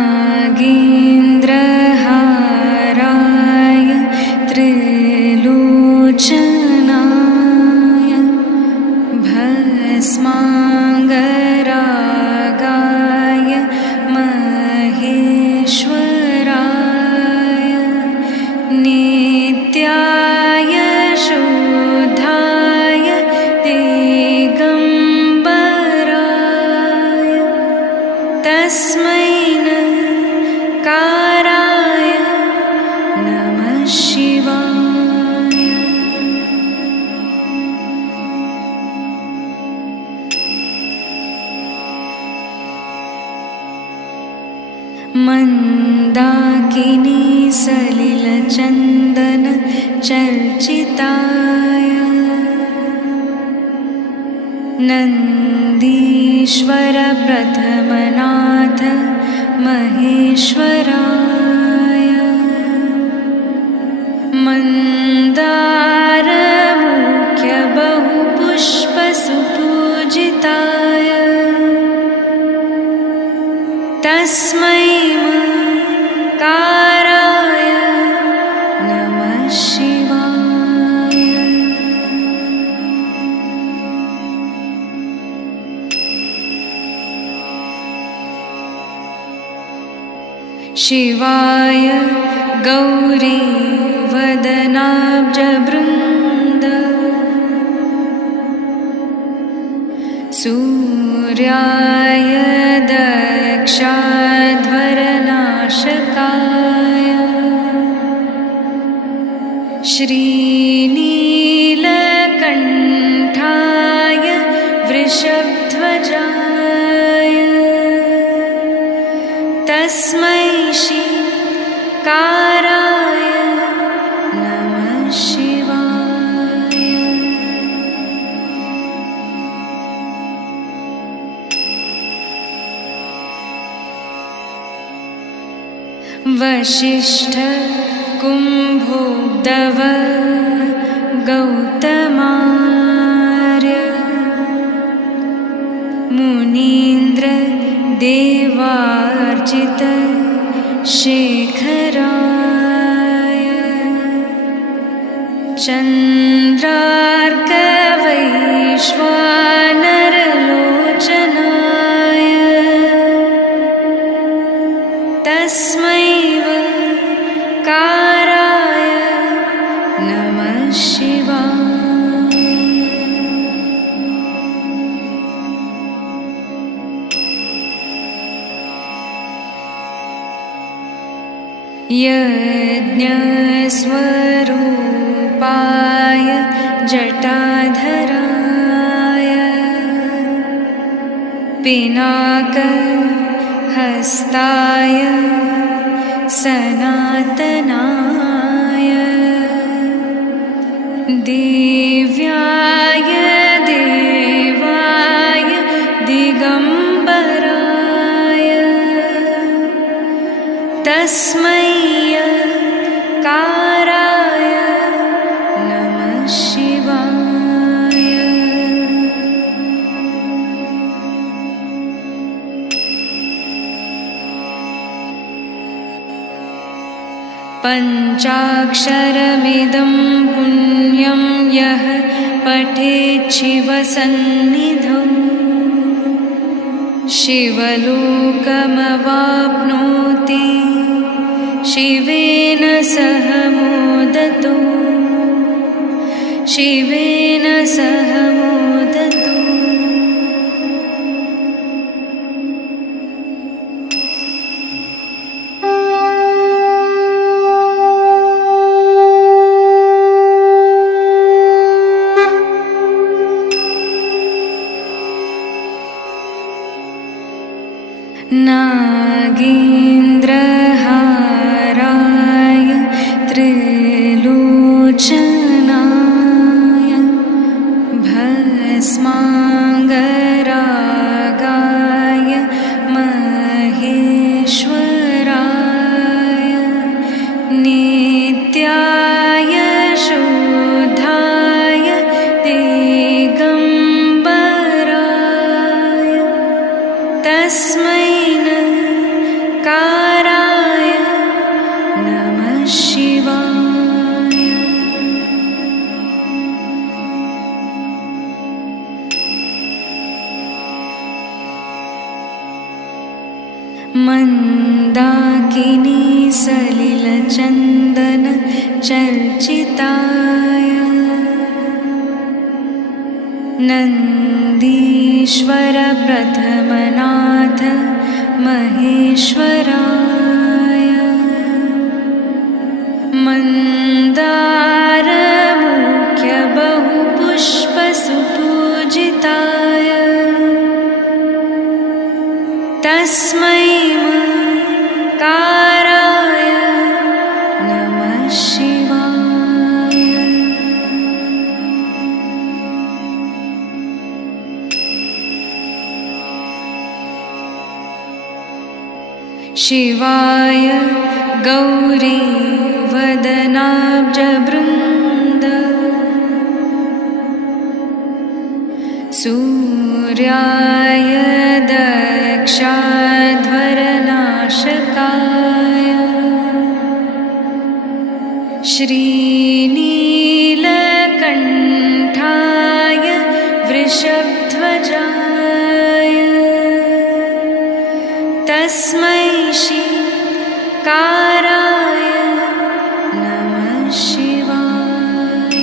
नागेन्द्रहाराय त्रिलोचनाय भस्माङ्गरागाय महेश्वराय नित्याय शुद्धाय दिगम्बराय तस्मै नकाराय नमः शिवाय। मन्दाकिनी सलिलचन्दन चर्चिताय नन्दीश्वर प्रथमनाथ महेश्वराय मन्दारमुख्य बहुपुष्पसुपूजिताय तस्मै मकाराय नमः शिवाय। शिवाय गौरीवदनाब्जवृन्द सूर्याय दक्षाध्वरनाशकाय श्रीनीलकण्ठाय वृषभध्वजाय तस्मै शिकाराय नमः शिवाय। वसिष्ठ कुम्भोद्धव गौतमार्य मुनीन्द्र देवार्चित शेखराय चन्द्रार्कवैश्वानरलोचनाय तस्मै काराय नमः शिवाय। यज्ञस्वरूपाय जटाधराय पिनाकहस्ताय सनातनाय दिव्याय देवाय दिगम्बराय तस्मै काराय नमः शिवाय। पञ्चाक्षरमिदं पुण्यं यः पठेत् शिवसन्निधौ शिवलोकमवाप्नोति शिवेन सह मोदतो शिवेन सह मोदतो। नागेन्द्रहाराय त्रिलोचनाय मन्दाकिनी सलिलचन्दन चर्चिताय नन्दीश्वर प्रथमनाथ महेश्वराय मन्दारमुख्य बहुपुष्पसुपूजिताय तस्मै काराय नमः शिवाय। शिवाय गौरी वदनाब्जवृन्द सूर्याय दक्षाध्वरनाशकाय श्रीनीलकण्ठाय वृषभध्वजाय तस्मै काराय नमः शिवाय।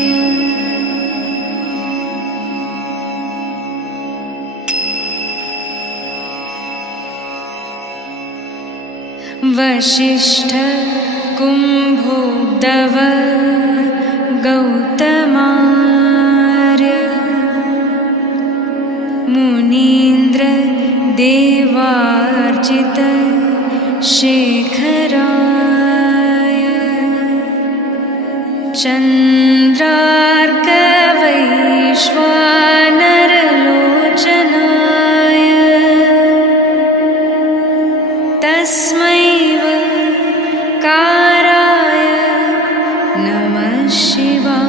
वसिष्ठ कुम्भोद्भव गौतमार्य मुनीन्द्र देवार्चित शेखराय चन्द्रार्कवैश्वानरलोचनाय तस्मै काराय नमः शिवाय।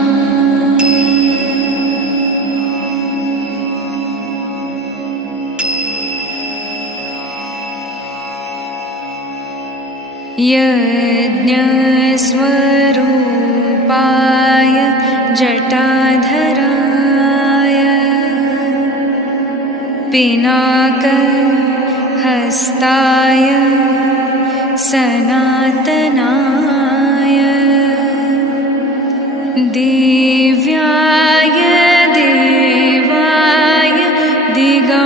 यज्ञस्वरूपाय जटाधराय पिनाकहस्ताय सनातनाय दिव्याय देवाय दिगम्बराय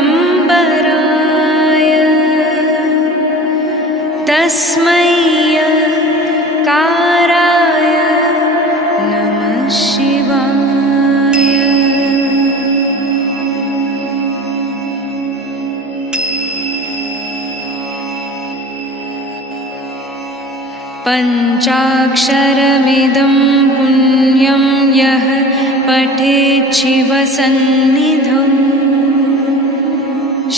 तस्मै काराय नमः शिवाय। पञ्चाक्षरमिदं पुण्यं यः पठेत् शिवसन्निधौ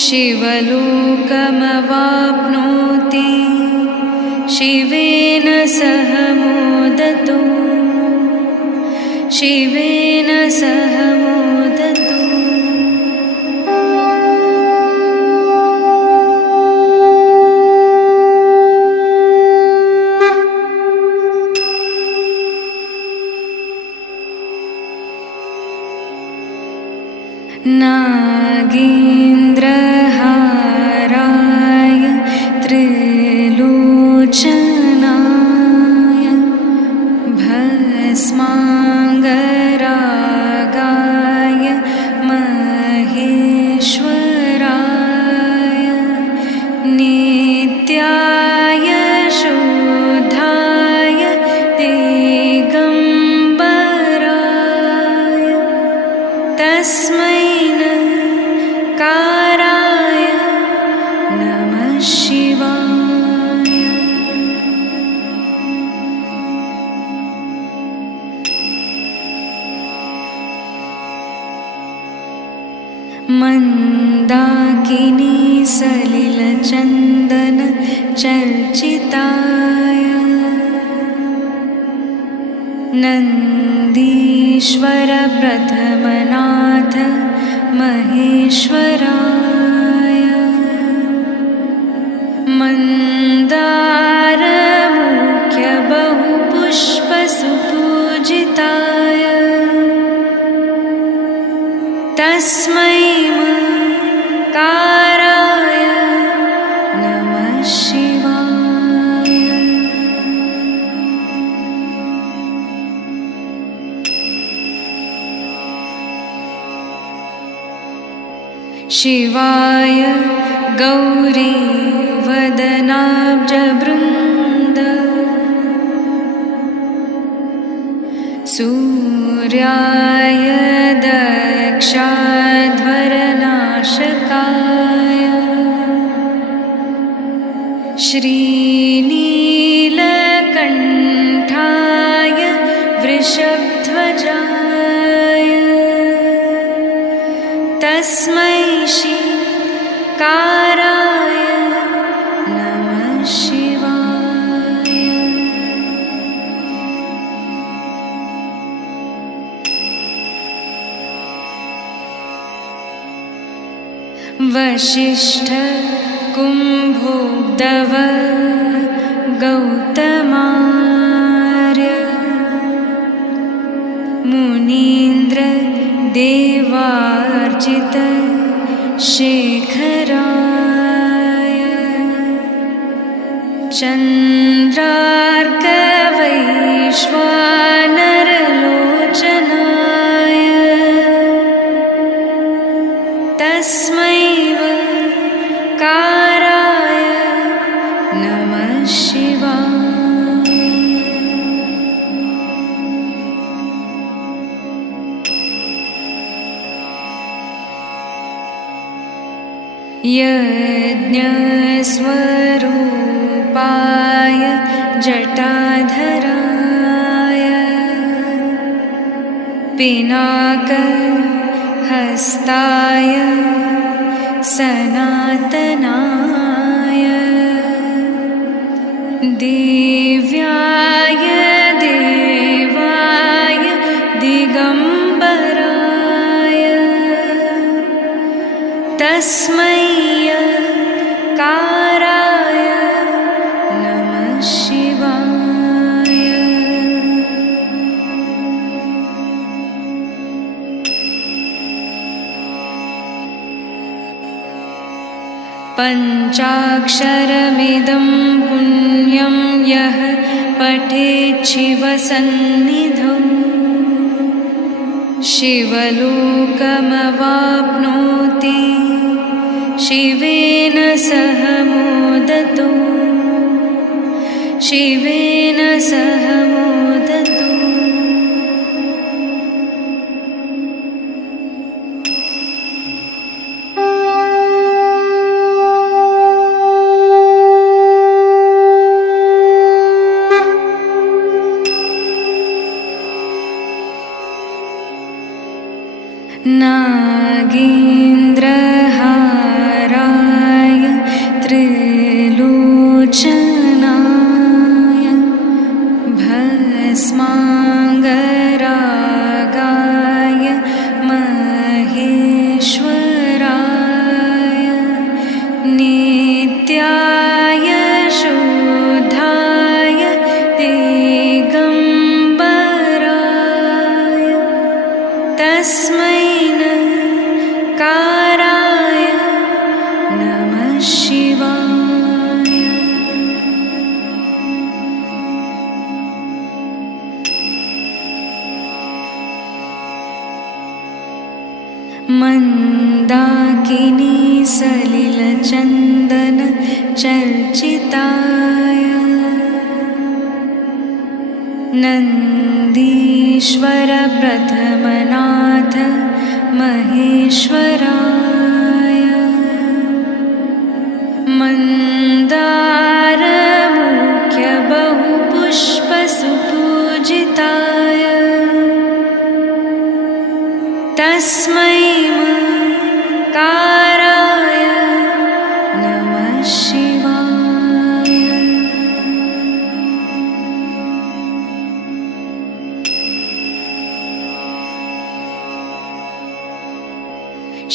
शिवलोकमवाप्नोति शिवेन सह मोदतो शिवेन सह मोदतो। नागेन्द्रहाराय त्रिलोचनाय भस्माङ्गरागाय महेश्वराय नित्याय शुद्धाय दिगम्बराय तस्मै काराय नमः शिवाय। मन्दाकिनी सलिलचन्दन चर्चिताय नन्दीश्वर प्रथमनाथ महेश्वराय मन्दारमुख्य बहुपुष्पसुपूजिताय तस्मै काराय नमः शिवाय। शिवाय गौरीवदनाब्जवृन्द सूर्याय दक्षाध्वरनाशकाय श्रीनीलकण्ठाय वृषभध्वजाय तस्मै श्रीकाराय नमः शिवाय। वसिष्ठ कुम्भोद्भव गौतमार्य मुनीन्द्र देवार्चित शेखराय चन्द्रार्कवैश्वानरलोचनाय तस्मै काराय नमः शिवाय। यज्ञस्वरूपाय जटाधराय पिनाकहस्ताय सनातनाय दिव्याय देवाय दिगम्बराय तस्मै काराय नमः शिवाय। पञ्चाक्षरमिदं पुण्यं यः पठेत् शिवसन्निधौ शिवलोकमवाप्नोति शिवेन सह मोदतो शिवेन सह मोदतो। नागेन्द्रहाराय त्रिलोचनाय भस्माङ्गरागाय महेश्वराय नित्याय शुद्धाय दिगम्बराय तस्मै काराय नमः शिवाय। मन्दाकिनी सलिलचन्दन चर्चिताय नन्दीश्वर प्रथमनाथ महेश्वराय मन्दारमुख्य बहुपुष्पसुपूजिताय तस्मै काराय नमः शिवाय।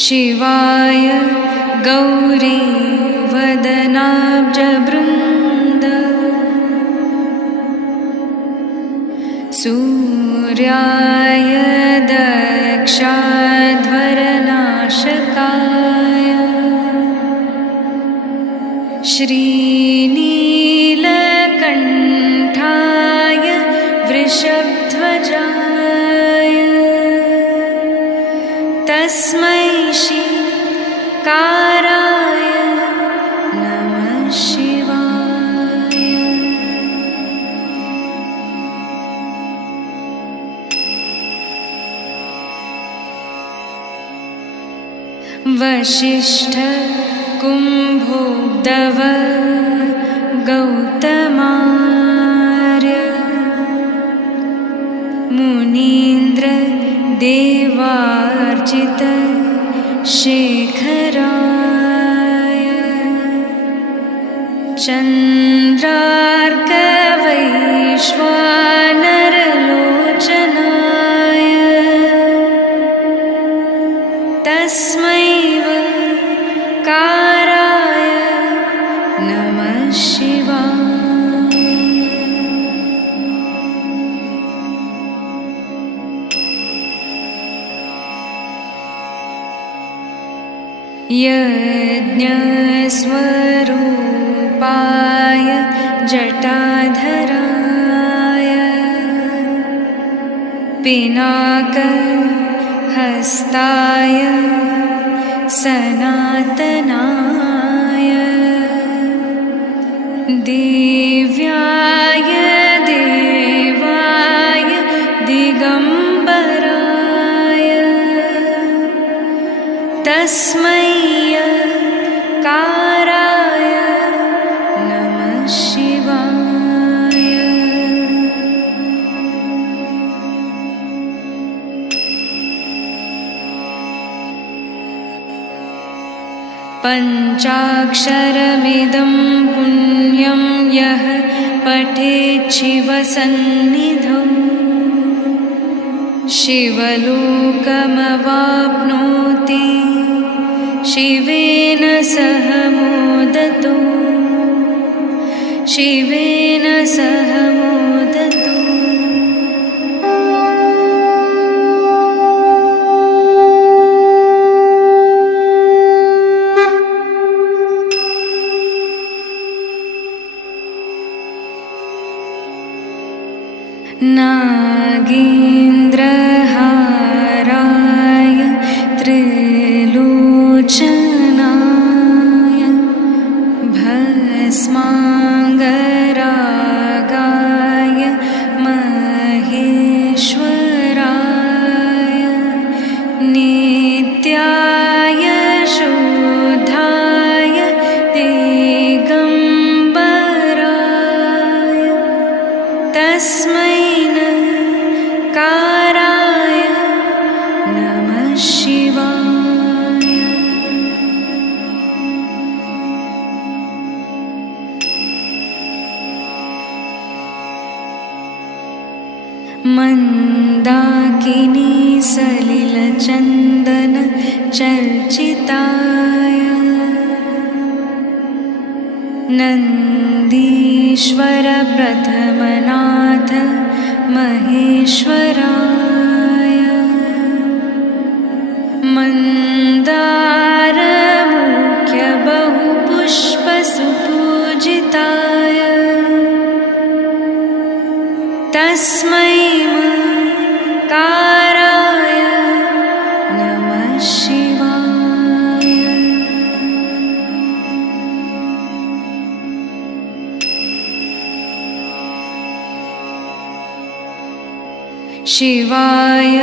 शिवाय गौरीवदनाब्जवृन्द सूर्याय दक्षाध्वरनाशकाय श्रीनीलकण्ठाय वृषभध्वजाय तस्मै काराय नमः शिवाय। वसिष्ठ कुम्भोद्भव गौतमार्य मुनीन्द्र देवार्चित शेखराय चन्द्रार्कवैश्वानरलोचनाय तस्मै काराय नमः शिवाय। यज्ञस्वरूपाय जटाधराय पिनाकहस्ताय सनातनाय दिव्याय देवाय दिगम्बराय तस्मै काराय नमः शिवाय। पञ्चाक्षरमिदं पुण्यं यः पठेत् शिवसन्निधौ शिवलोकमवाप्नोति शिवेन सह मोदतो शिवेन सह मोदतो। नागेन्द्रहाराय त्रिलोचनाय भस्माङ्गरागाय महेश्वराय नित्याय शुद्धाय दिगम्बराय तस्मै काराय नमः शिवाय। मन्दाकिनी सलिलचन्दन चर्चिताय नन्दीश्वर प्रथमनाथ महेश्वराय मन्दारमुख्य बहुपुष्पसुपूजिताय तस्मै काराय नमः शिवाय। शिवाय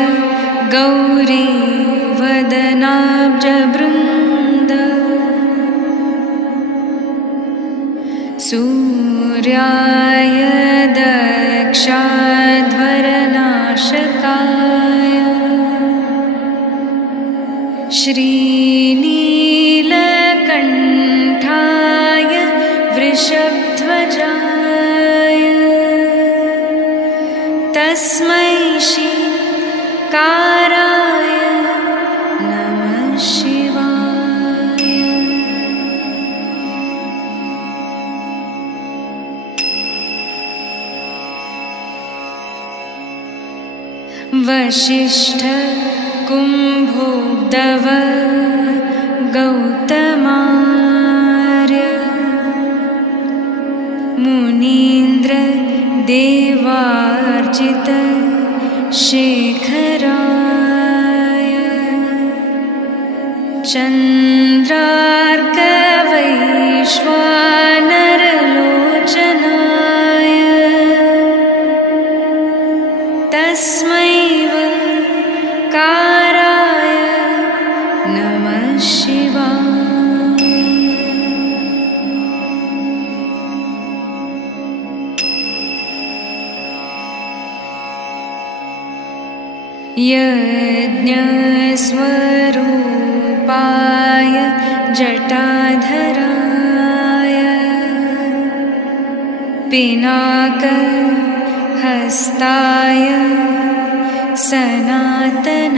गौरीवदनाब्जवृन्द सूर्याय दक्षाध्वरनाशकाय श्रीनीलकण्ठाय वृषभध्वजाय तस्मै काराय नमः शिवाय। वसिष्ठ कुम्भोद्भव गौतमार्य मुनीन्द्र देवार्चित शेखराय चन्द्रार्कवैश्वानरलोचनाय तस्मै काराय नमः शिवाय। यज्ञस्वरूपाय जटाधराय पिनाकहस्ताय सनातनाय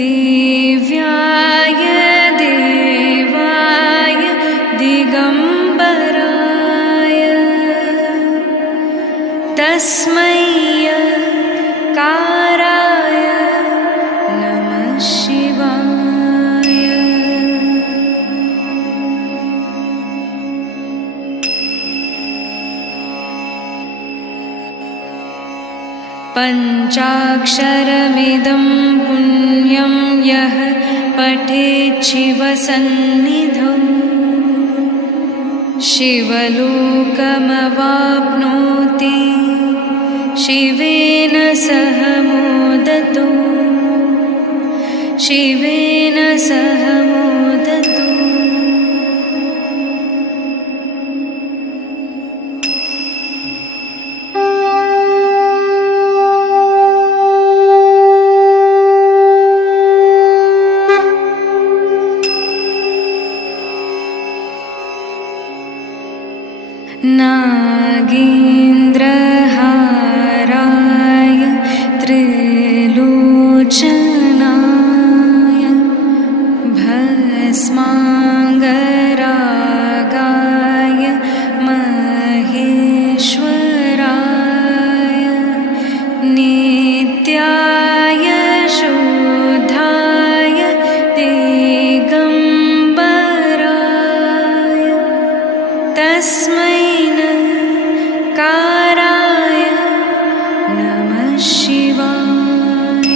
दिव्याय देवाय दिगम्बराय तस्मै काराय नमः शिवाय। पञ्चाक्षरमिदं पुण्यं यः पठेत् शिवसन्निधौ शिवलोकमवाप्नोति शिवेन सह मोदतो शिवेन सह मोदतो। नागेन्द्रहाराय त्रिलोचनाय भस्माङ्गरागाय महेश्वराय नित्याय शुद्धाय दिगम्बराय तस्मै काराय नमः शिवाय।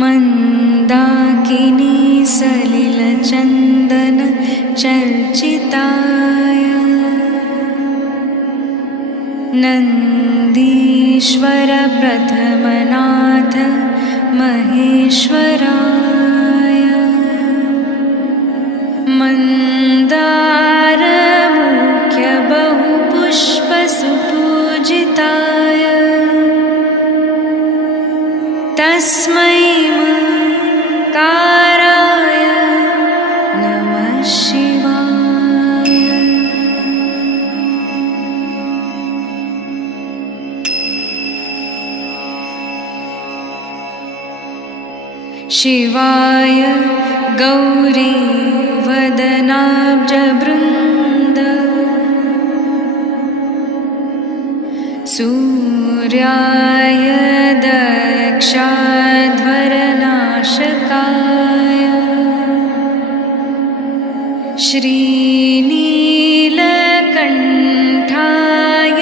मन्दाकिनी सलिलचन्दन चर्चिताय नन्दीश्वर प्रथमनाथ महेश्वराय मन्दारमुख्य बहुपुष्पसुपूजिताय तस्मै काराय नमः शिवाय। शिवाय गौरीवदनाब्जवृन्द सूर्याय दक्षाध्वरनाशकाय श्रीनीलकण्ठाय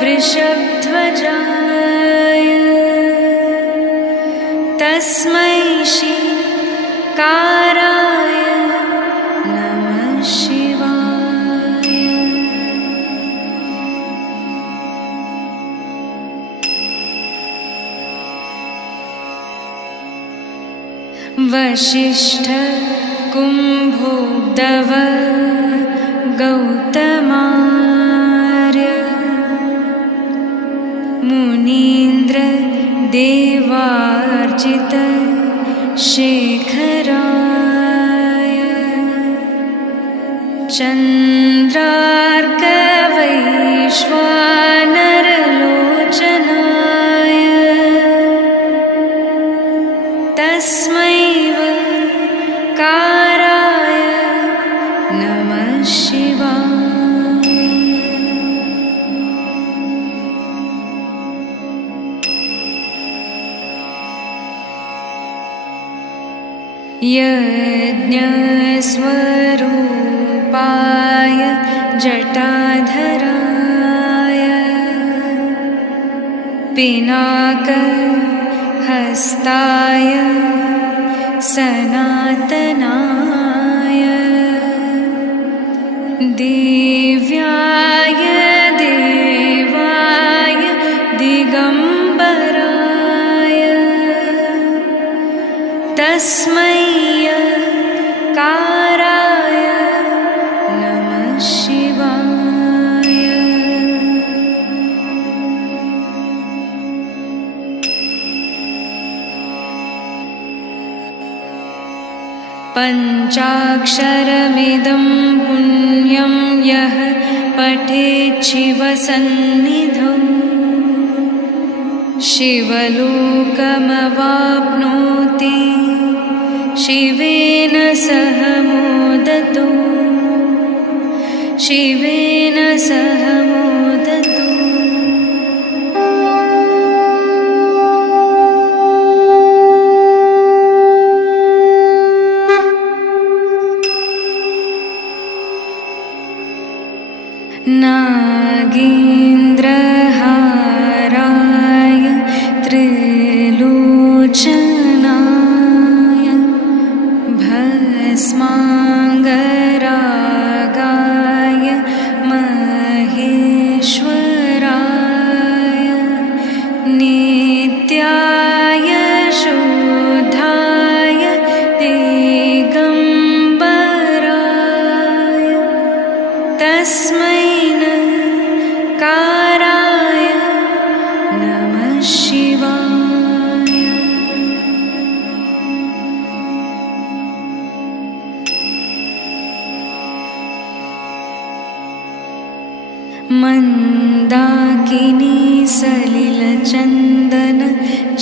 वृषभध्वजाय तस्मै काराय नमः शिवाय। वसिष्ठ कुम्भोद्धव गौतमार्य मुनीन्द्र देवार्चित शेखराय चन्द्रार्कवैश्वानरलोचनाय तस्मै काराय नमः शिवाय। यज्ञस्वरूपाय जटाधराय पिनाकहस्ताय सनातनाय दिव्याय देवाय दिगम्बराय तस्मै काराय नमः शिवाय। पञ्चाक्षरमिदं पुण्यं यः पठेत् शिवसन्निधौ शिवलोकमवाप्नोति शिवेन सह मोदतो शिवेन सह मोदतो। नागेन्द्रहाराय त्रिलोचनाय भस्माङ्गरागाय महेश्वराय नित्याय शुद्धाय दिगम्बराय तस्मै काराय नमः शिवाय। मन्दाकिनी सलिलचन्दन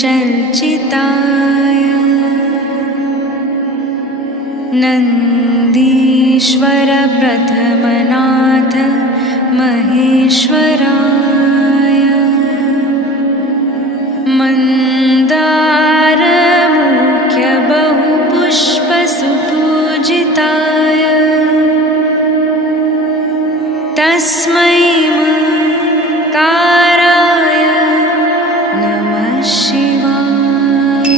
चर्चिताय नन्दीश्वर प्रथमनाथ महेश्वराय मन्दारमुख्य बहुपुष्पसुपूजिताय तस्मै काराय नमः शिवाय।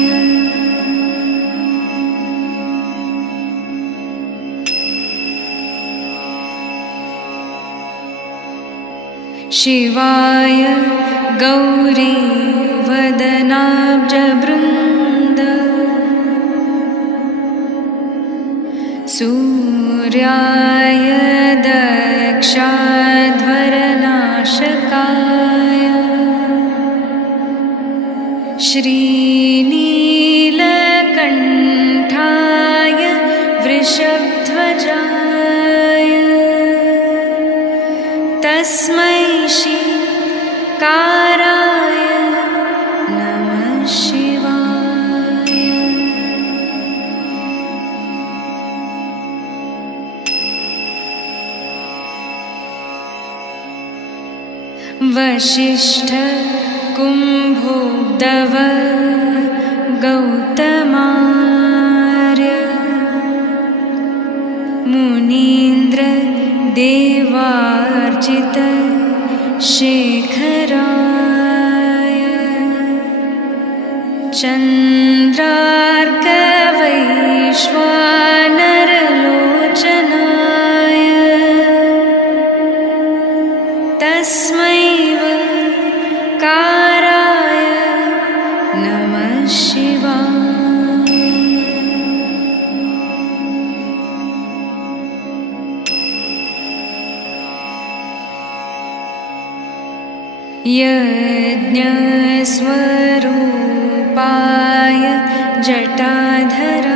शिवाय गौरीवदनाब्जवृन्द सूर्याय दक्षाध्वरनाशकाय श्रीनीलकण्ठाय वृषभध्वजाय तस्मै काराय नमः शिवाय। वसिष्ठ कुम्भोद्धव गौतमार्य मुनीन्द्र देवार्चित शेखराय चन्द्रार्कवैश्वानरलोचनाय तस्मै काराय नमः शिवाय। यज्ञस्वरूपाय जटाधराय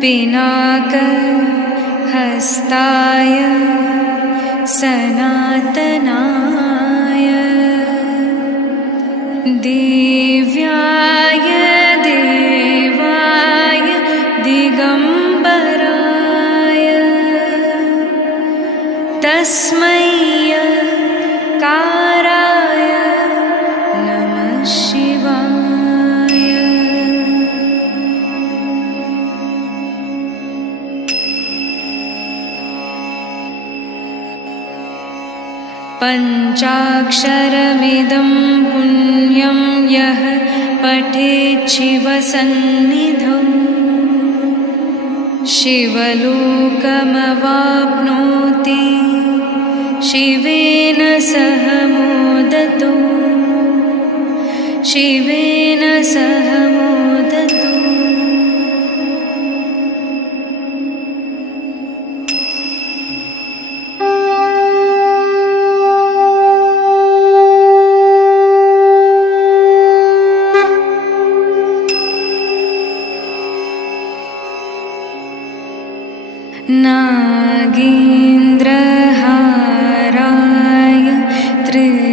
पिनाकहस्ताय सनातनाय दिव्याय देवाय दिगम्बराय तस्मै काराय नमः शिवाय। पञ्चाक्षरमिदं पुण्यं यः पठेत् शिवसन्निधौ शिवलोकमवाप्नोति शिवेन सह मोदतो शिवेन सह मोदतो। नागेन्द्रहाराय त्रिलोचनाय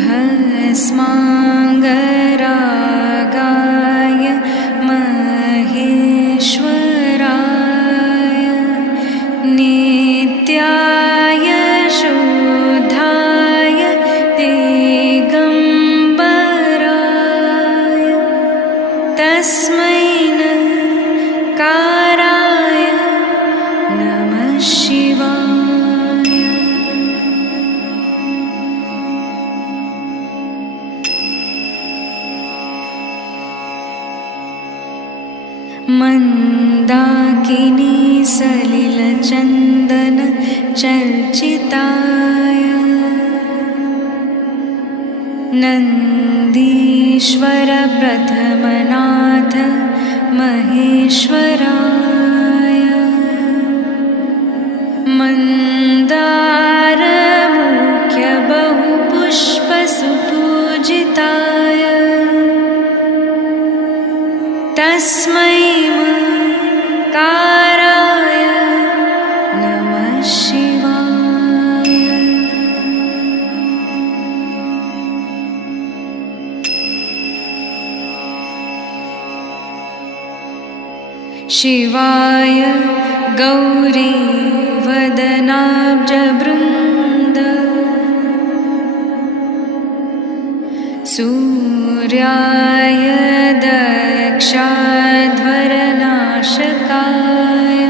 भस्माङ्गरागाय महेश्वराय नित्याय शुद्धाय दिगम्बराय तस्मै काराय नमः शिवाय। मन्दाकिनी सलिलचन्दन चर्चिताय नन्दीश्वर प्रथमनाथ महेश्वराय मन्दारमुख्य बहुपुष्पसुपूजिताय तस्मै काराय नमः शिवाय। शिवाय गौरीवदनाब्जवृन्द सूर्याय दक्षाध्वरनाशकाय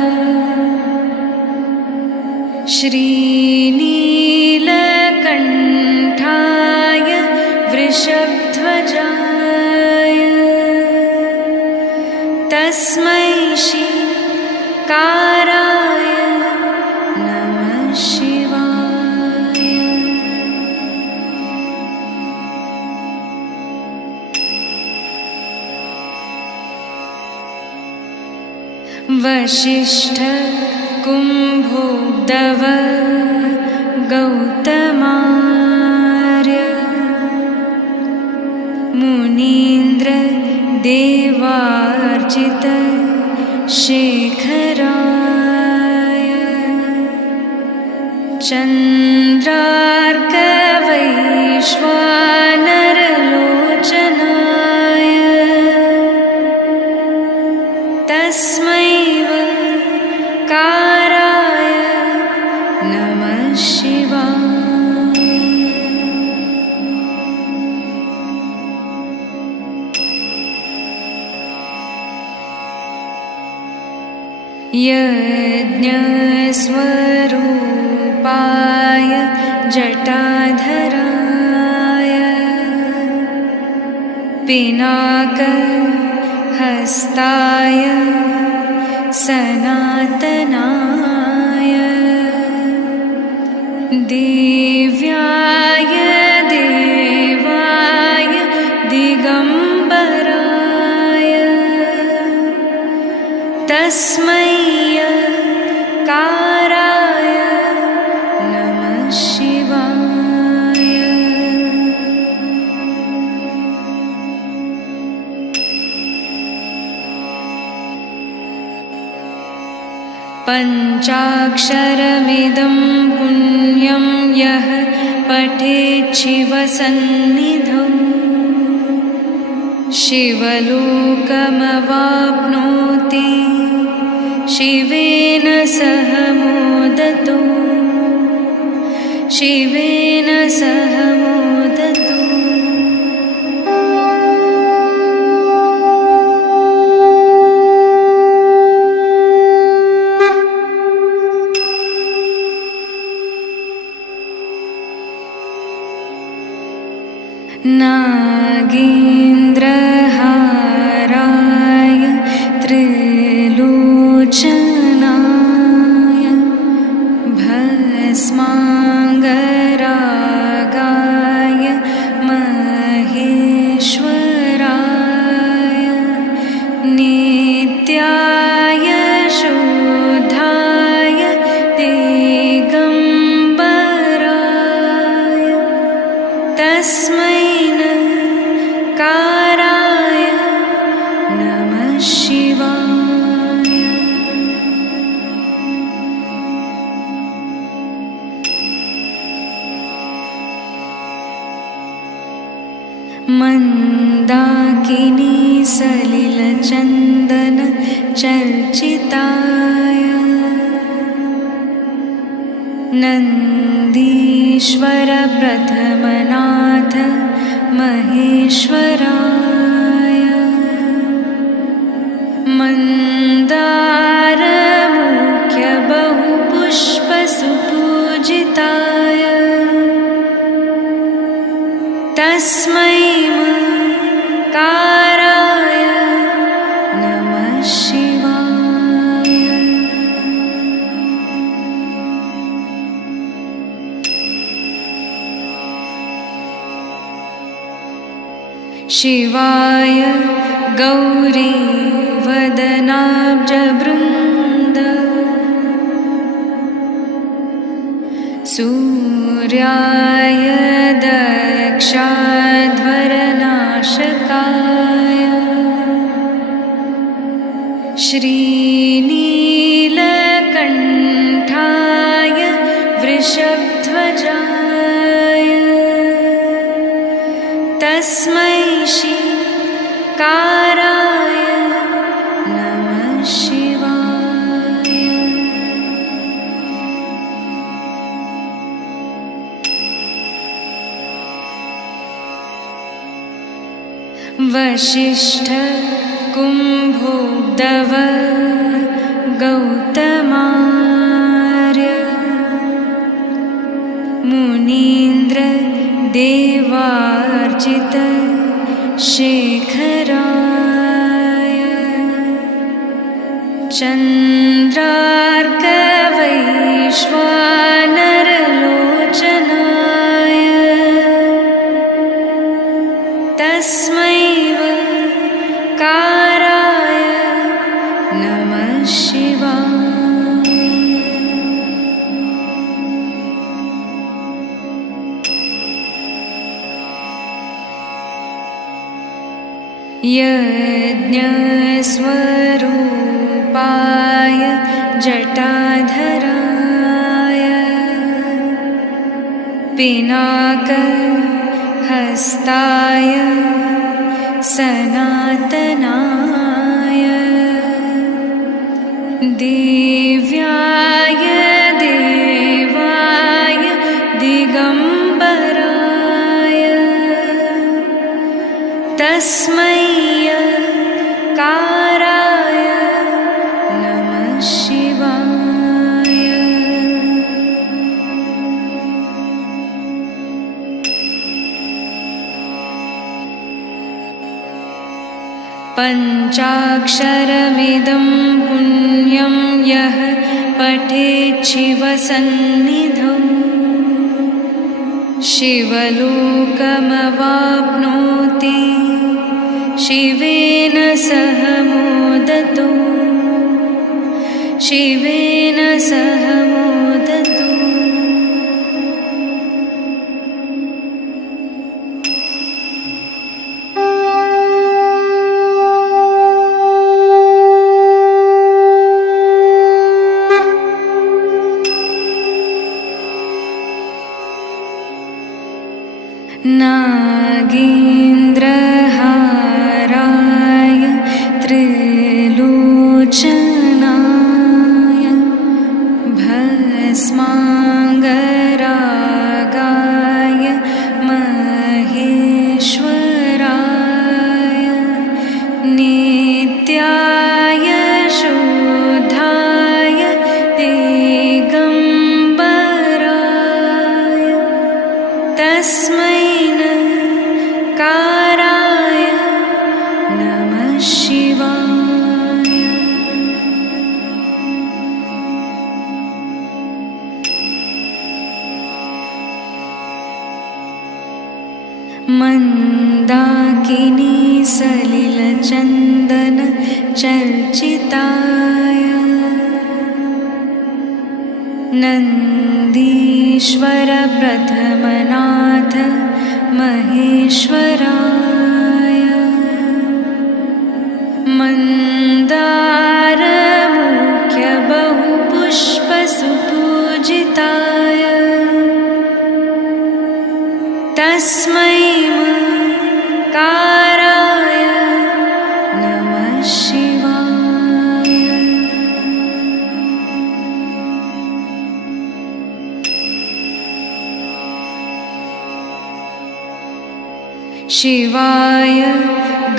श्रीनीलकण्ठाय वृषभध्वजाय तस्मै काराय नमः शिवाय। वसिष्ठ कुम्भोद्भव गौतमार्य मुनीन्द्र देवार्चित शेखराय चन्द्रार्कवैश्वानरलोचनाय तस्मै काराय नमः शिवाय। यज्ञस्वरूपाय जटाधराय पिनाकहस्ताय सनातनाय दिव्याय देवाय दिगम्बराय तस्मै काराय नमः शिवाय। पञ्चाक्षरमिदं पुण्यं यः पठेत् शिवसन्निधौ शिवलोकमवाप्नोति शिवेन सह मोदतो शिवेन सह मोदतो। नागेन्द्रहाराय त्रिलोचनाय भस्माङ्गरागाय महेश्वराय नित्याय शुद्धाय दिगम्बराय तस्मै नकाराय नमः शिवाय। मन्दाकिनी सलिलचन्दन चर्चिताय नन्दीश्वर प्रथमनाथ महेश्वराय मन्दारमुख्य बहुपुष्पसुपूजिताय तस्मै मकाराय नमः शिवाय। शिवाय गौरीवदनाब्जवृन्द सूर्याय दक्षाध्वरनाशकाय श्रीनीलकण्ठाय वृषभध्वजाय तस्मै शिकाराय नमः शिवाय। वसिष्ठ कुम्भोद्धव गौतमार्य मुनीन्द्र देवार्चित शेखराय चन्द्रार्कवैश्वानरलोचनाय तस्मै काराय नमः शिवाय। यज्ञस्वरूपाय जटाधराय पिनाकहस्ताय सनातनाय दिव्याय देवाय दिगम्बराय तस्मै काराय नमः शिवाय। पञ्चाक्षरमिदं पुण्यं यः पठेत् शिवसन्निधौ शिवलोकमवाप्नोति शिवेन सह मोदतो शिवेन सह मोदतो। नागेन्द्रहाराय त्रिलोचनाय भस्माङ्गरागाय महेश्वराय नित्याय शुद्धाय दिगम्बराय तस्मै मन्दाकिनी सलिलचन्दन चर्चिताय नन्दीश्वर प्रथमनाथ महेश्वराय मन्दारमुख्य बहुपुष्पसुपूजिताय तस्मै काराय नमः शिवाय। शिवाय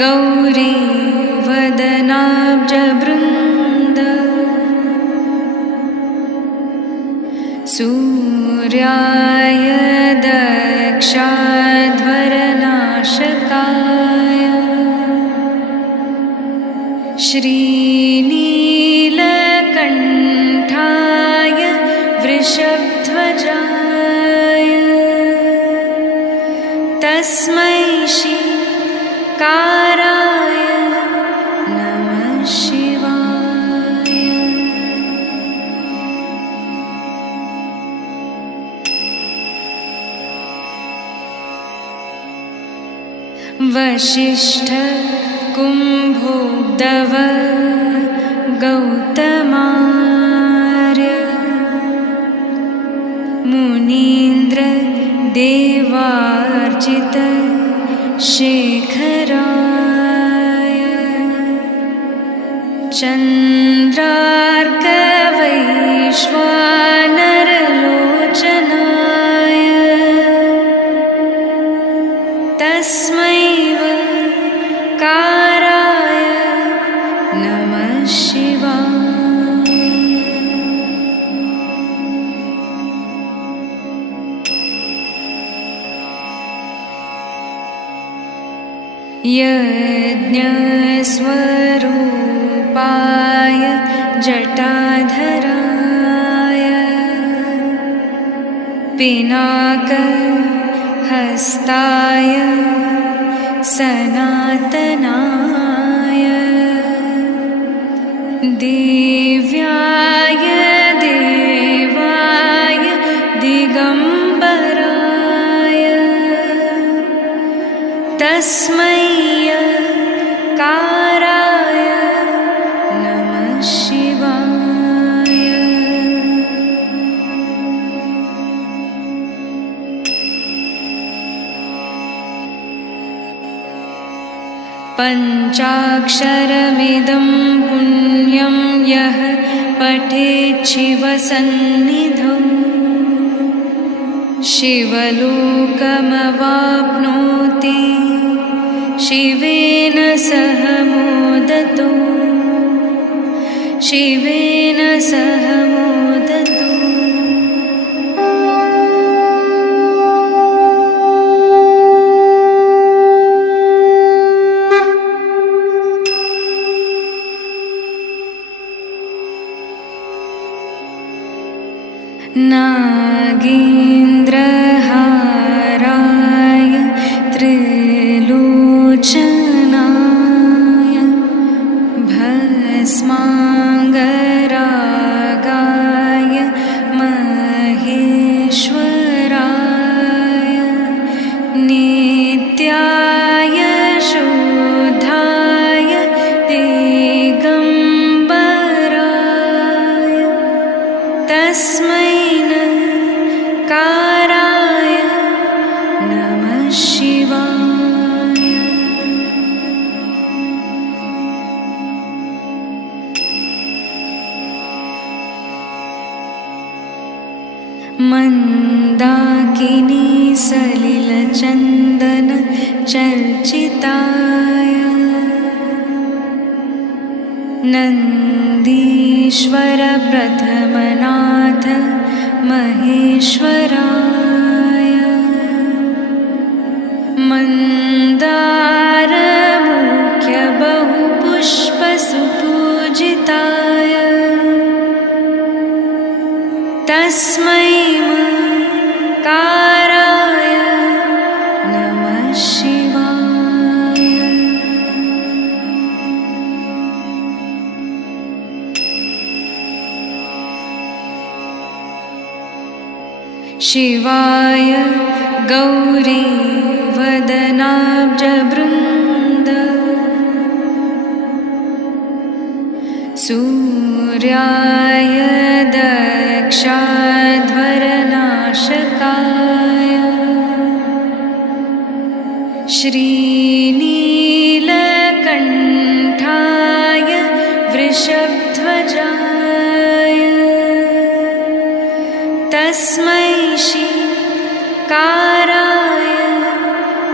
गौरी वदनाब्जवृन्द सूर्याय दक्षाध्वरनाशकाय श्रीनीलकण्ठाय वृषभध्वजाय तस्मै काराय नमः शिवाय। वसिष्ठ कुम्भोद्गव गौतमार्य मुनीन्द्र देवार्चित शेखराय चन्द्रार्कवैश्वानरलोचनाय तस्मै काराय नमः शिवाय। यज्ञस्वरूपाय जटाधराय पिनाकहस्ताय सनातनाय दिव्याय देवाय दिगम्बराय तस्मै काराय नमः शिवाय। पञ्चाक्षरमिदं पुण्यं यः पठेत् शिवसन्निधौ शिवलोकमवाप्नोति शिवेन सह मोदतो शिवेन सह मोदतो। नागेन्द्रहाराय त्रिलोचनाय भस्माङ्गरागाय महेश्वराय नित्याय शुद्धाय दिगम्बराय तस्मै काराय नमः शिवाय। मन्दाकिनी सलिलचन्दन चर्चिताय नन्दीश्वर प्रथमनाथ महेश्वराय मन्दारमुख्य बहुपुष्पसुपूजिताय तस्मै काराय नमः शिवाय गौरीवदनाब्जवृन्द सूर्याय दक्षाध्वरनाशकाय श्रीनीलकण्ठाय वृषभध्वजाय तस्मै श्रीकाराय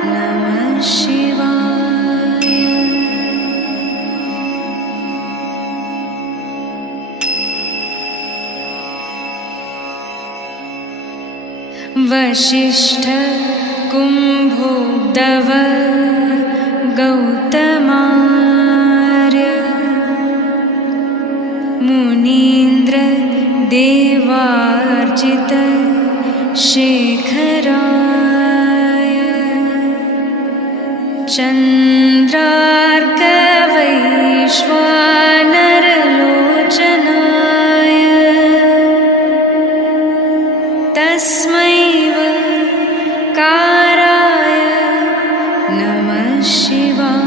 नमः शिवाय। वसिष्ठ कुम्भोद्गव गौतमार्य मुनीन्द्र देवार्चित शेखराय चन्द्रार्कवैश्वानरलोचनाय तस्मै काराय नमः शिवाय।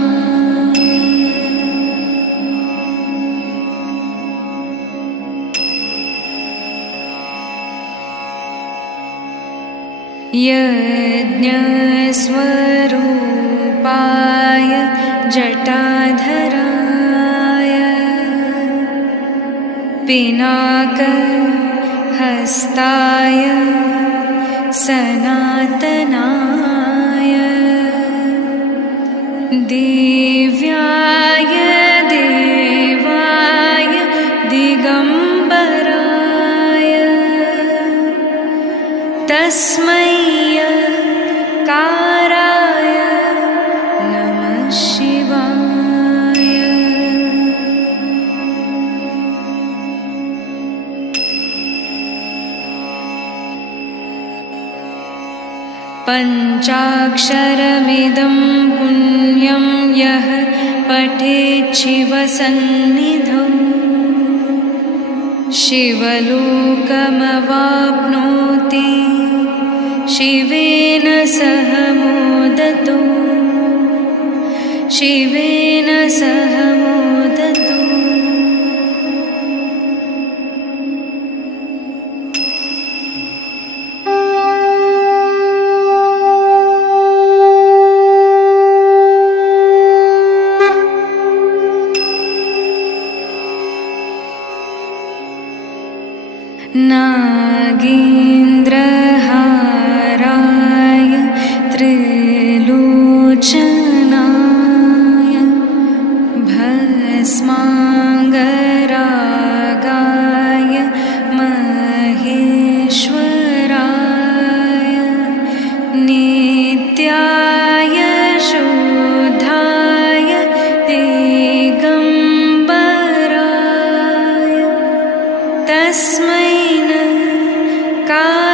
यज्ञस्वरूपाय जटाधराय पिनाकहस्ताय सनातनाय दिव्याय देवाय दिगम्बराय तस्मै काराय नमः शिवाय। पञ्चाक्षरमिदं पुण्यं यः पठेत् शिवसन्निधौ शिवलोकमवाप्नोति शिवेन सह मोदतो शिवेन सह मोदतो। नागेन्द्रहाराय त्रिलोचनाय भस्माङ्गरागाय महेश्वराय नित्याय शुद्धाय दिगम्बराय तस्मै काराय